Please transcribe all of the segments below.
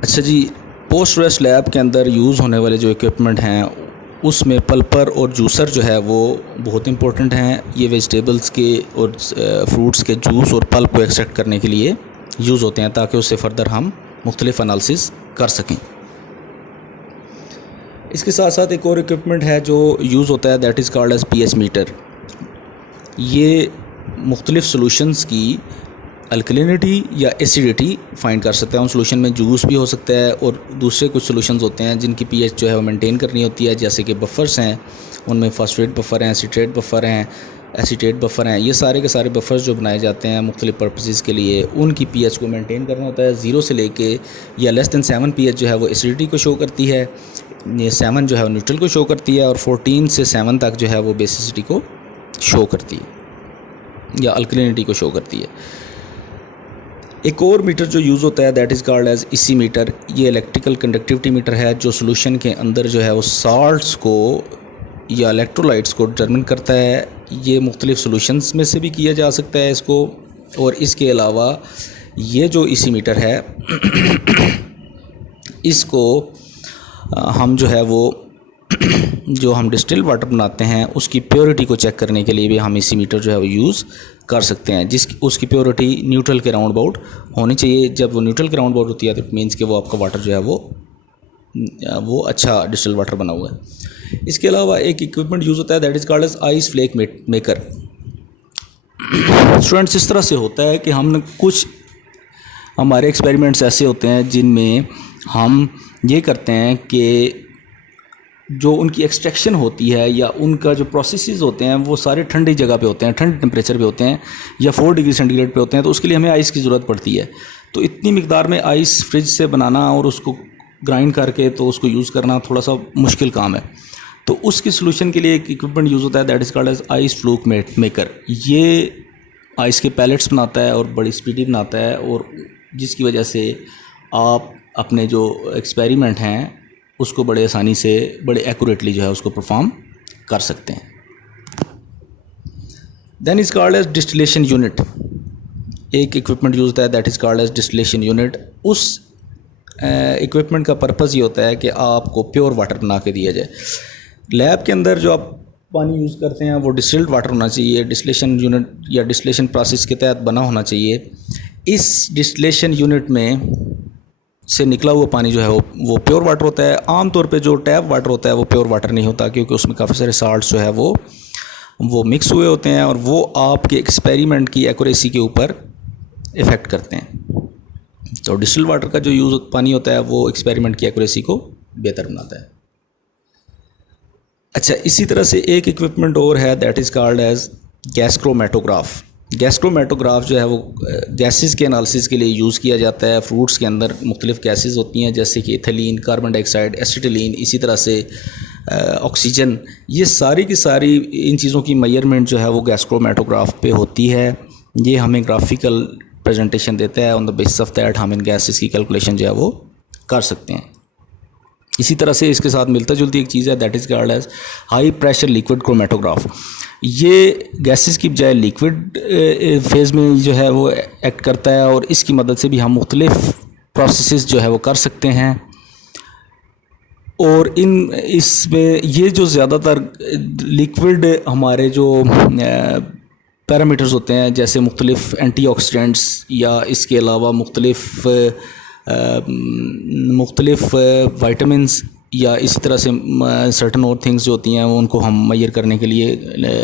अच्छा जी, post rest lab के अंदर यूज़ होने वाले जो इक्विपमेंट हैं उसमें पल्पर और जूसर जो है वो बहुत इंपॉर्टेंट हैं। ये वेजिटेबल्स के और फ्रूट्स के जूस और पल्प को एक्सट्रैक्ट करने के लिए यूज़ होते हैं ताकि उससे फर्दर हम मुख्तलिफ एनालिसिस कर सकें। इसके साथ साथ एक और इक्विपमेंट है जो यूज़ होता है, that is called as pH meter. ये मुख्तलिफ सॉल्यूशंस की अल्कलिनिटी या एसिडिटी फाइंड कर सकते हैं। उन सॉल्यूशन में जूस भी हो सकता है और दूसरे कुछ सॉल्यूशंस होते हैं जिनकी पीएच जो है वो मेंटेन करनी होती है, जैसे कि बफ़र्स हैं, उनमें फॉस्फेट बफ़र हैं, सिट्रेट बफ़र हैं, एसीटेट बफ़र हैं। ये सारे के सारे बफ़र्स जो बनाए जाते हैं मुख्तलिफ पर्पसेस के लिए, उनकी पीएच को मेंटेन करना होता है। 0 से लेके या लेस दैन 7 पीएच जो है वो एसिडिटी को शो करती है, ये 7 जो है वो न्यूट्रल को शो करती है, और 14 से 7 तक जो है वो बेसिसिटी को शो करती है या अल्कलिनिटी को शो करती है। एक और मीटर जो यूज़ होता है दैट इज़ कॉल्ड एज इसी मीटर। ये इलेक्ट्रिकल कंडक्टिविटी मीटर है जो सॉल्यूशन के अंदर जो है वो साल्ट्स को या इलेक्ट्रोलाइट्स को डिटरमिन करता है। ये मुख्तलिफ सॉल्यूशंस में से भी किया जा सकता है इसको। और इसके अलावा ये जो इसी मीटर है इसको हम जो है वो जो हम डिस्टिल्ड वाटर बनाते हैं उसकी प्योरिटी को चेक करने के लिए भी हम इसी मीटर जो है वो यूज़ कर सकते हैं, उसकी प्योरिटी न्यूट्रल के राउंड अबाउट होनी चाहिए। जब वो न्यूट्रल के राउंड अबाउट होती है तो इट मीन्स कि वो आपका वाटर जो है वो अच्छा डिस्टिल्ड वाटर बना हुआ है। इसके अलावा एक इक्विपमेंट यूज़ होता है that is called as ice flake maker. Students, इस तरह से होता है कि हम कुछ हमारे एक्सपेरिमेंट्स ऐसे होते हैं जिनमें हम ये करते हैं कि जो उनकी एक्सट्रैक्शन होती है या उनका जो प्रोसेसेस होते हैं वो सारे ठंडी जगह पे होते हैं, ठंडे टेम्परेचर पे होते हैं या 4 डिग्री सेंटीग्रेड पे होते हैं, तो उसके लिए हमें आइस की ज़रूरत पड़ती है। तो इतनी मिकदार में आइस फ्रिज से बनाना और उसको ग्राइंड करके तो उसको यूज़ करना थोड़ा सा मुश्किल काम है। तो उसकी सोल्यूशन के लिए एक इक्विपमेंट यूज़ होता है that is called as ice flake maker. ये आइस के पैलेट्स बनाता है और बड़ी स्पीडी बनाता है, और जिसकी वजह से आप अपने जो एक्सपेरिमेंट हैं उसको बड़े आसानी से, बड़े एक्यूरेटली जो है उसको परफॉर्म कर सकते हैं। Then is called as distillation unit. एक इक्विपमेंट यूज़ होता है that is called as distillation unit. उस इक्विपमेंट का पर्पज़ ये होता है कि आपको प्योर वाटर बना के दिया जाए। लैब के अंदर जो आप पानी यूज़ करते हैं वो डिस्टिल्ड वाटर होना चाहिए, डिस्टिलेशन यूनिट या डिस्टिलेशन प्रोसेस के तहत बना होना चाहिए। इस डिस्टिलेशन यूनिट में से निकला हुआ पानी जो है वो प्योर वाटर होता है। आमतौर पे जो टैप वाटर होता है वो प्योर वाटर नहीं होता, क्योंकि उसमें काफ़ी सारे साल्ट्स जो है वो मिक्स हुए होते हैं और वो आपके एक्सपेरिमेंट की एक्यूरेसी के ऊपर इफ़ेक्ट करते हैं। तो डिस्टिल्ड वाटर का जो यूज़ पानी होता है वो एक्सपेरिमेंट की एक्यूरेसी को बेहतर बनाता है। अच्छा, इसी तरह से एक इक्विपमेंट और है that is called as gas chromatograph. Gas chromatograph जो है वो गैसेस के एनालिसिस के लिए यूज़ किया जाता है। फ्रूट्स के अंदर मुख्तलिफ गैसेस होती हैं जैसे कि इथिलीन, कार्बन डाइऑक्साइड, एसिटिलीन, इसी तरह से ऑक्सीजन। ये सारी की सारी इन चीज़ों की मेजरमेंट जो है वो गैस क्रोमेटोग्राफ पे होती है। ये हमें ग्राफिकल प्रेजेंटेशन देता है, on the basis of that हम इन गैसेस की कैलकुलेशन जो है वो कर सकते हैं। इसी तरह से इसके साथ मिलता जुलती एक चीज़ है that is called as high pressure liquid chromatograph. ये गैसेस की बजाय लिक्विड फेज़ में जो है वो एक्ट करता है, और इसकी मदद से भी हम मुख्तलिफ प्रोसेसेस जो है वो कर सकते हैं। और इसमें ये जो ज़्यादातर लिक्विड हमारे जो पैरामीटर्स होते हैं जैसे मुख्तलिफ एंटीऑक्सीडेंट्स या इसके अलावा मुख्तलिफ वाइटामिन्स या इसी तरह से सर्टन और थिंग्स जो होती हैं उनको हम मेजर करने के लिए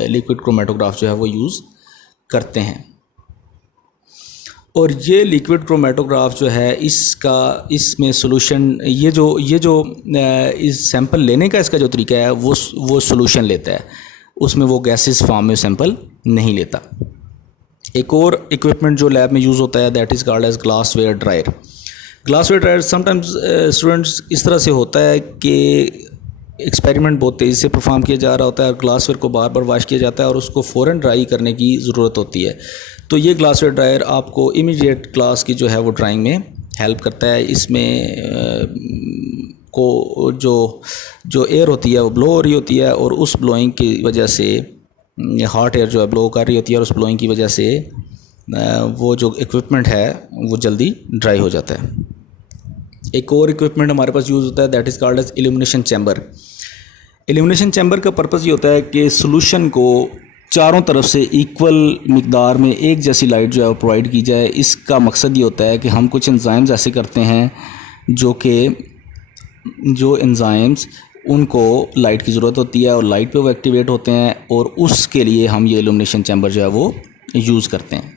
लिक्विड क्रोमेटोग्राफ जो है वो यूज़ करते हैं। और ये लिक्विड क्रोमेटोग्राफ जो है इसमें सॉल्यूशन ये जो इस सैंपल लेने का इसका जो तरीका है वो सॉल्यूशन लेता है, उसमें वो गैसेस फॉर्म में सैंपल नहीं लेता। एक और इक्विपमेंट जो लैब में यूज़ होता है that is called as glassware dryer. Glassware dryer sometimes students इस तरह से होता है कि एक्सपेरिमेंट बहुत तेज़ी से परफॉर्म किया जा रहा होता है और ग्लासवेयर को बार बार वॉश किया जाता है और उसको फ़ौरन ड्राई करने की ज़रूरत होती है। तो ये ग्लासवेयर ड्रायर आपको इमीडिएट ग्लास की जो है वो ड्राइंग में हेल्प करता है। इसमें को जो एयर होती है वो ब्लो हो रही होती है, और उस ब्लोइंग की वजह से हॉट एयर जो है ब्लो कर रही होती है, और उस ब्लोइंग की वजह से वो जो इक्विपमेंट है वो जल्दी ड्राई हो जाता है। एक और इक्विपमेंट हमारे पास यूज़ होता है, that is called as illumination chamber. Illumination chamber का पर्पज़ ये होता है कि सोल्यूशन को चारों तरफ से इक्वल मिकदार में एक जैसी लाइट जो है वो प्रोवाइड की जाए। इसका मकसद ये होता है कि हम कुछ एंजाइम्स ऐसे करते हैं जो एंजाइम्स उनको लाइट की ज़रूरत होती है और लाइट पे वो एक्टिवेट होते हैं, और उसके लिए हम ये इल्यूमिनेशन चैम्बर जो है वो यूज़ करते हैं।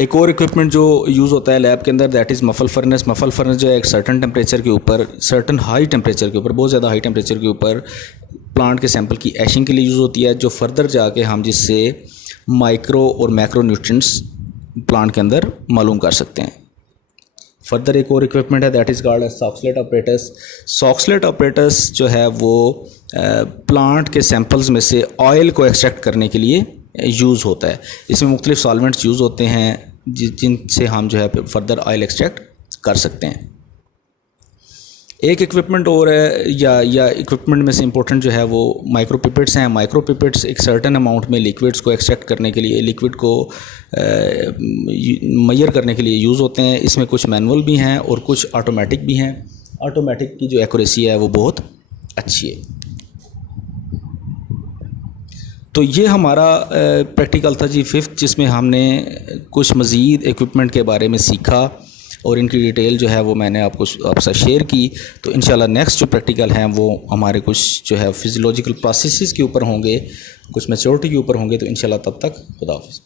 एक और इक्विपमेंट जो यूज़ होता है लैब के अंदर, that is muffle furnace. Muffle furnace जो है एक सर्टन टेम्परेचर के ऊपर, सर्टन हाई टेम्परेचर के ऊपर, बहुत ज़्यादा हाई टेम्परेचर के ऊपर प्लांट के सैंपल की एशिंग के लिए यूज़ होती है, जो फर्दर जाके हम जिससे माइक्रो और मैक्रो न्यूट्रिएंट्स प्लांट के अंदर मालूम कर सकते हैं। फर्दर एक और इक्विपमेंट है, that is called as Soxhlet apparatus. Soxhlet apparatus जो है वो प्लांट के सैंपल्स में से ऑयल को एक्सट्रैक्ट करने के लिए यूज़ होता है। इसमें मुख्तलिफ सॉल्वेंट्स यूज़ होते हैं जिनसे हम जो है फर्दर ऑयल एक्सट्रैक्ट कर सकते हैं। एक इक्विपमेंट और है या इक्विपमेंट में से इम्पोर्टेंट जो है वो माइक्रोपिपेट्स हैं। माइक्रोपिपेट्स एक सर्टेन अमाउंट में लिक्विड्स को एक्सट्रैक्ट करने के लिए, लिक्विड को मेजर करने के लिए यूज़ होते हैं। इसमें कुछ मैनुअल भी हैं और कुछ ऑटोमेटिक भी हैं। ऑटोमेटिक की जो एक्यूरेसी है वो बहुत अच्छी है। तो ये हमारा प्रैक्टिकल था जी 5th, जिसमें हमने कुछ मज़ीद इक्विपमेंट के बारे में सीखा और इनकी डिटेल जो है वो मैंने आपसे शेयर की। तो इंशाल्लाह नेक्स्ट जो प्रैक्टिकल हैं वो हमारे कुछ जो है फिजियोलॉजिकल प्रोसेसेस के ऊपर होंगे, कुछ मैच्योरिटी के ऊपर होंगे। तो इंशाल्लाह तब तक खुदा हाफिज़।